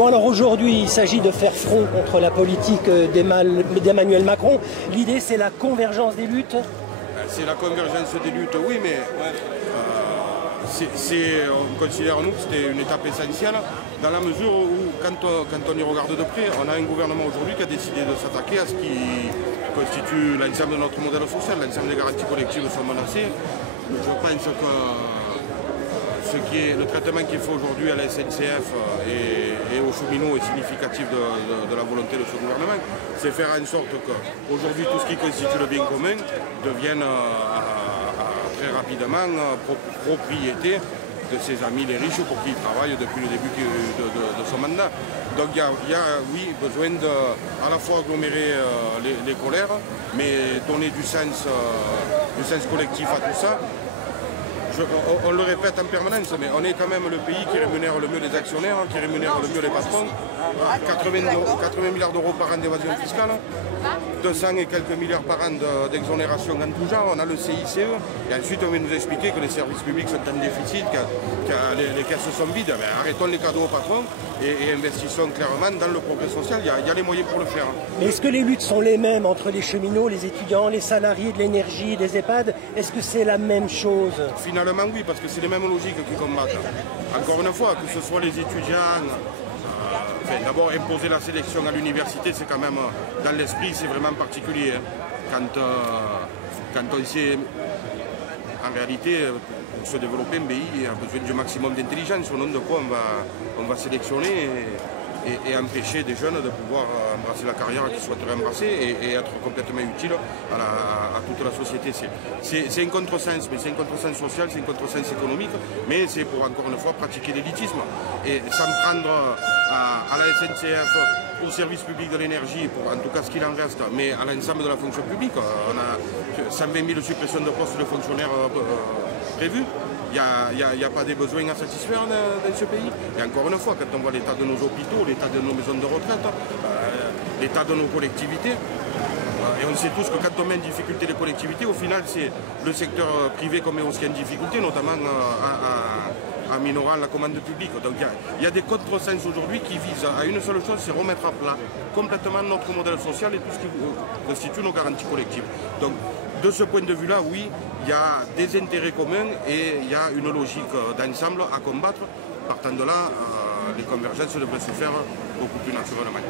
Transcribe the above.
Bon, alors aujourd'hui, il s'agit de faire front contre la politique d'Emmanuel Macron. L'idée, c'est la convergence des luttes. C'est la convergence des luttes, oui, mais on considère, nous, que c'était une étape essentielle, dans la mesure où, quand on y regarde de près, on a un gouvernement aujourd'hui qui a décidé de s'attaquer à ce qui constitue l'ensemble de notre modèle social. L'ensemble des garanties collectives sont menacées. Je pense que le traitement qu'il faut aujourd'hui à la SNCF et aux cheminots est significatif de la volonté de ce gouvernement. C'est faire en sorte qu'aujourd'hui tout ce qui constitue le bien commun devienne très rapidement propriété de ses amis les riches pour qui il travaille depuis le début de son mandat. Donc il y a oui, besoin à la fois agglomérer les colères, mais donner du sens collectif à tout ça. On le répète en permanence, mais on est quand même le pays qui rémunère le mieux les actionnaires, qui rémunère le mieux les patrons. 80 milliards d'euros par an d'évasion fiscale, 200 et quelques milliards par an d'exonération en tout genre. On a le CICE, et ensuite on vient nous expliquer que les services publics sont en déficit, que les caisses sont vides. Mais arrêtons les cadeaux aux patrons et investissons clairement dans le progrès social. Il y a les moyens pour le faire. Mais est-ce que les luttes sont les mêmes entre les cheminots, les étudiants, les salariés de l'énergie, des EHPAD? Est-ce que c'est la même chose? Finalement oui, parce que c'est les mêmes logiques qui combattent. Encore une fois, que ce soit les étudiants, d'abord imposer la sélection à l'université, c'est quand même, dans l'esprit, c'est vraiment particulier. Quand on sait, en réalité, pour se développer un pays, il a besoin du maximum d'intelligence, au nom de quoi on va sélectionner et empêcher des jeunes de pouvoir embrasser la carrière qu'ils souhaiteraient embrasser et être complètement utile à toute la société. C'est un contresens, mais c'est un contresens social, c'est un contresens économique, mais c'est pour, encore une fois, pratiquer l'élitisme. Et s'en prendre à la SNCF, au service public de l'énergie, pour en tout cas ce qu'il en reste, mais à l'ensemble de la fonction publique. On a 120 000 suppressions de postes de fonctionnaires prévues. Il n'y a pas des besoins à satisfaire dans ce pays. Et encore une fois, quand on voit l'état de nos hôpitaux, l'état de nos maisons de retraite, l'état de nos collectivités, et on sait tous que quand on met en difficulté les collectivités, au final c'est le secteur privé qu'on met aussi en difficulté, notamment en minorant la commande publique. Donc il y a des contresens aujourd'hui qui visent à une seule chose, c'est remettre à plat complètement notre modèle social et tout ce qui constitue nos garanties collectives. Donc de ce point de vue-là, oui, il y a des intérêts communs et il y a une logique d'ensemble à combattre. Partant de là, les convergences devraient se faire beaucoup plus naturellement.